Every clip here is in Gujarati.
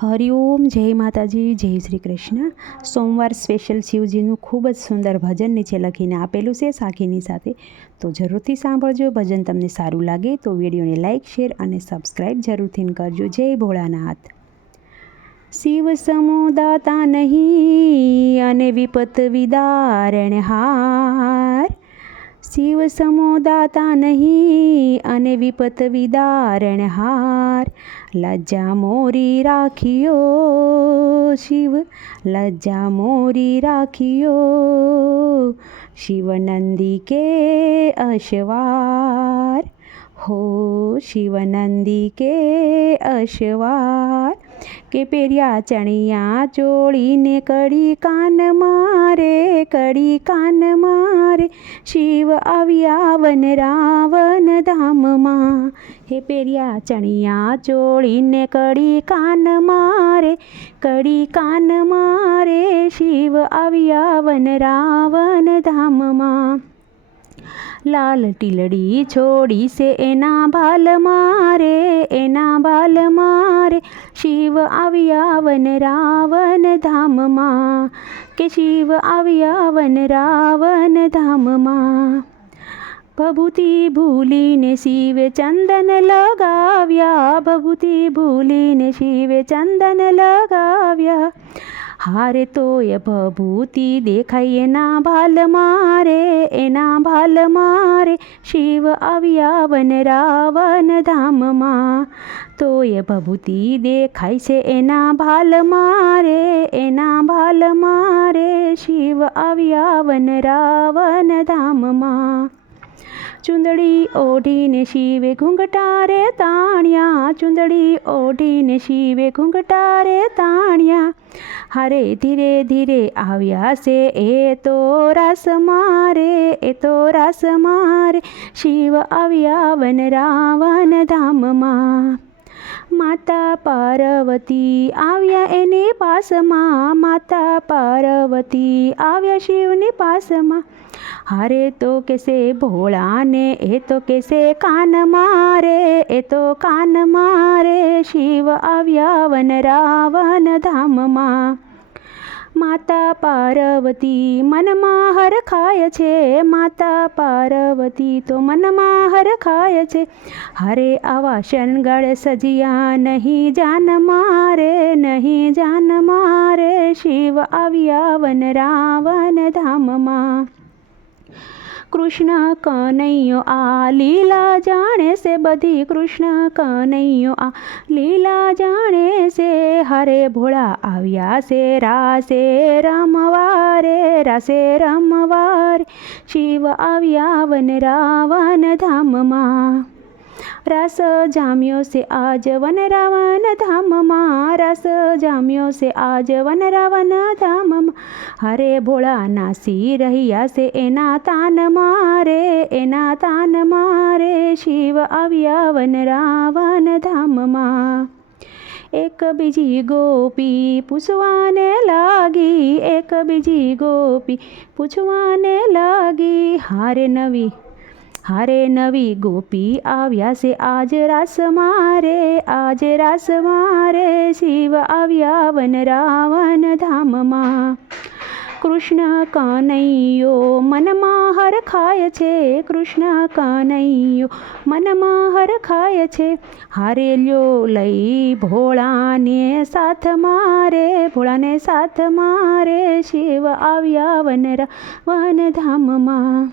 હરિઓમ જય માતાજી, જય શ્રી કૃષ્ણ. સોમવાર સ્પેશિયલ શિવજીનું ખૂબ જ સુંદર ભજન નીચે લખીને આપેલું છે સાખીની સાથે. તો જરૂરથી સાંભળજો, ભજન તમને સારું લાગે તો વિડીયોને લાઇક શેર અને સબસ્ક્રાઈબ જરૂરથી કરજો. જય ભોળાનાથ. શિવ સમુદાતા નહીં અને વિપત વિદારણ હાર. શિવ સમોદાતા નહીં અને વિપત વિદારણ હાર. લજ્જા મોરી રાખ્યો શિવ, લજ્જા મોરી રાખ્યો શિવનંદી કે અશવાર. હો શિવનંદી કે અશવાર કે પેર્યા ચણિયા ચોળીને કડી કાન મારે, કડી કાન મારે. શિવ આવ્યા વન રાવણ ધામમાં. હે પેર્યા ચણિયા ચોળીને કડી કાન મારે, કડી કાન મારે. શિવ આવ્યા વન રાવણ ધામમાં. લાલ ટીલડી છોડી છે એના ભાલ મારે, એના બાલ મારે. શિવ આવ્યા વન રાવણ ધામમાં, કે શિવ આવ્યા વન રાવણ ધામમાં. ભભૂતિ ભૂલીને શિવે ચંદન લગાવ્યા, ભભૂતિ ભૂલીને શિવે ચંદન લગાવ્યા. હારે તોય ભભૂતિ દેખાય એના ભાલ મારે, એના ભાલ મારે. શિવ આવ્યા વન રાવણ ધામમાં. તોય ભભૂતિ દેખાય છે એના ભાલ મારે, એના ભાલ મારે. શિવ આવ્યા વન રાવણ ધામમાં. ચુંદડી ઓઢીને શિવે ઘૂંઘટારે તાણ્યા, ચુંદડી ઓઢીને શિવે ઘૂંઘટારે તાણ્યા. હારે ધીરે ધીરે આવ્યા છે, એ તો રાસ મારે, એ તો રાસ મારે, શિવ આવ્યા વન રાવણ ધામમાં. માતા પાર્વતી આવ્યા એની પાસમાં, માતા પાર્વતી આવ્યા શિવની પાસમાં. હારે તો કેસે ભોળાને એ તો કેસે કાન મારે એ તો કાન મારે શિવ આવ્યા વન રાવણ ધામમાં માતા પાર્વતી મનમાં હરખાય છે માતા પાર્વતી તો મનમાં હરખાય છે હરે આવા શનગળ સજિયા નહીં જાન મારે નહીં જાન મારે શિવ આવ્યા વન રાવણ ધામમાં કૃષ્ણ કનૈયો આ લીલા જાણે છે બધી કૃષ્ણ કનૈયો આ લીલા જાણે છે. હરે ભોળા આવ્યા છે રાસે રમવારે રાસે રમવારે. શિવ આવ્યા વન રાવણ ધામમાં. રાસ જામ્યો છે આજ વન રાવણ ધામમાં રાસ જામ્યો છે આજ વન રાવણ ધામમાં હરે ભોળા નાસી રહ્યા છે એના તાન મારે એના તાન મારે શિવ આવ્યા વન રાવણ ધામમાં એક બીજી ગોપી પૂછવાને લાગી એક બીજી ગોપી પૂછવાને લાગી હારે નવી હારે નવી ગોપી આવ્યા છે આજ રાસ મારે, આજ રાસ મારે શિવ આવ્યા વન રાવણ ધામમાં. કૃષ્ણ કનૈયો મનમાં હરખાય છે, કૃષ્ણ કનૈયો મનમાં હરખાય છે. હારે લ્યો લઈ ભોળાને સાથ મારે, ભોળાને સાથ મારે શિવ આવ્યા વન ધામમાં.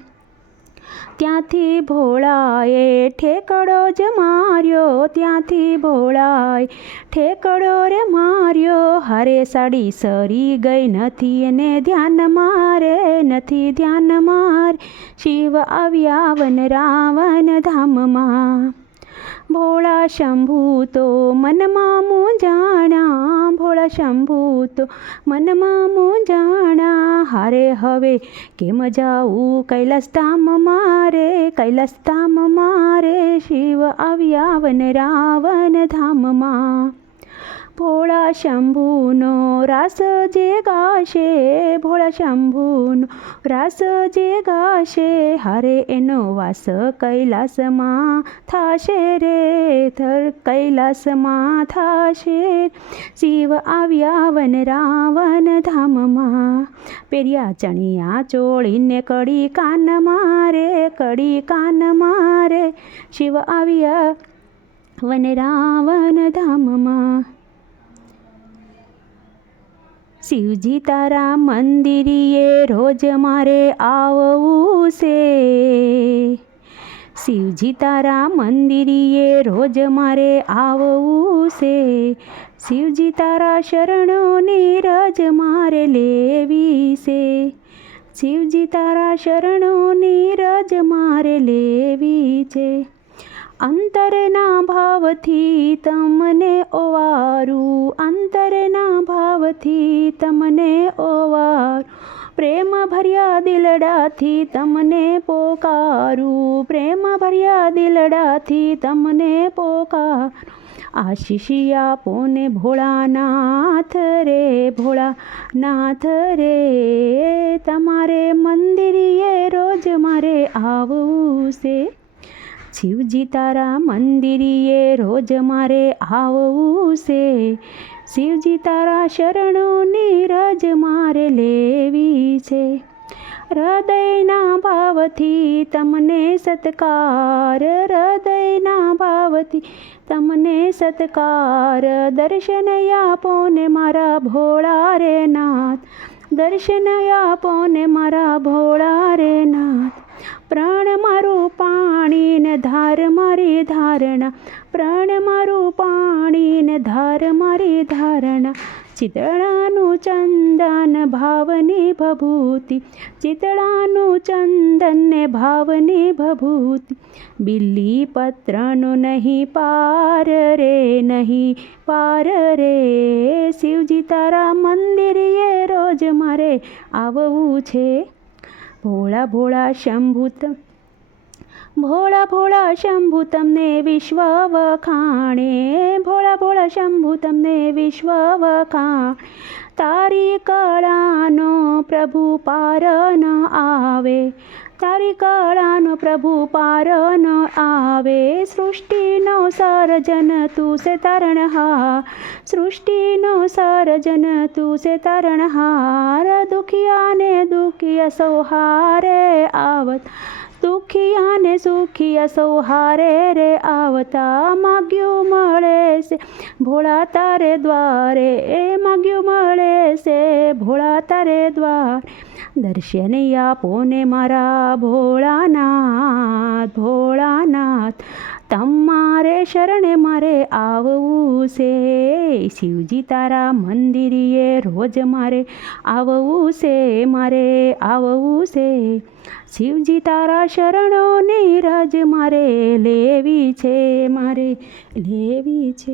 ત્યાંથી ભોળાએ ઠેકડો જ માર્યો, ત્યાંથી ભોળાએ ઠેકડો રે માર્યો. હારે સાડી સરી ગઈ નથી, એને ધ્યાન મારે, નથી ધ્યાન મારે. શિવ આવ્યા વન રાવણ ધામમાં. ભોળા શંભુ તો મનમાં જાણા, ભોળા શંભુ તો મનમાં જાણા. હારે હવે કેમ કૈલાસ ધામ મારે કૈલાસ ધામ મારે. શિવ આવ્યા વન રાવણ ધામમાં. ભોળા શંભુનો રાસ જે ગાશે ભોળા શંભુનો રાસ જે ગાશે હારે એનો વાસ કૈલાસમાં થાશે રે થર કૈલાસમાં થાશે શિવ આવ્યા વન રાવણ ધામમાં પેરિયા ચણિયા ચોળીને કડી કાન મારે કડી કાન મારે શિવ આવ્યા વન રાવણ ધામમાં શિવજી તારા મંદિરીએ રોજ મારે આવવું છે શિવજી તારા મંદિરીએ રોજ મારે આવવું છે શિવજી તારા શરણોની રજ મારે લેવી છે શિવજી તારા શરણોની રજ મારે લેવી છે અંતરના ભાવથી તમને ઓવારું. અંતરના ભાવથી તમને ઓવારું. પ્રેમ ભર્યા દિલડાથી તમને પોકારું. પ્રેમ ભર્યા દિલડાથી તમને પોકાર. આશીષિયા પોને ભોળાનાથ રે ભોળાનાથ રે, તમારે મંદિરીએ રોજ મારે આવવું છે. શિવજી તારા મંદિરીએ રોજ મારે આવવું છે શિવજી તારા શરણોની રજ મારે લેવી છે હૃદયના ભાવથી તમને સત્કાર, હૃદયના ભાવથી તમને સત્કાર. દર્શન આપો ને મારા ભોળા રે નાથ, દર્શન આપો ને મારા ભોળા રે નાથ. પ્રાણ મારું પાણી ને ધાર મારી ધારણા. પ્રાણ મારું પાણી ને ધાર મારી ધારણા. ચિતળાનું ચંદન ભાવની ભભૂતિ. ચિતળાનું ચંદન ને ભાવની ભભૂતિ. બિલ્લી પત્રનું નહીં પાર રે નહીં પાર રે. શિવજી તારા મંદિરે રોજ મારે આવવું છે. ભોળા ભોળા શંભૂત, ભોળા ભોળા શંભુ તમને વિશ્વ વખાણે ભોળા ભોળા શંભુ તમને વિશ્વ વખાણ તારી કળાનો પ્રભુ પાર ન આવે તારી કળાનો પ્રભુ પાર ન આવે, સૃષ્ટિનો સર્જન તું છે તારણહાર સૃષ્ટિનો સર્જન તું છે તારણહાર દુખિયાને દુખિયા સૌહારે આવત. દુખિયાને સુખિયા સૌહારે રે આવતા. માગ્યું મળે છે. ભોળા તારે દ્વારે એ માગ્યું મળે છે. ભોળા તારે દ્વારે, દર્શન આપો ને મારા ભોળાનાથ ભોળાનાથ. તમારે શરણે મારે આવવું છે. શિવજી તારા મંદિરે રોજ મારે આવવું છે. મારે આવવું છે. શિવજી તારા શરણોની રજ મારે લેવી છે મારે લેવી છે.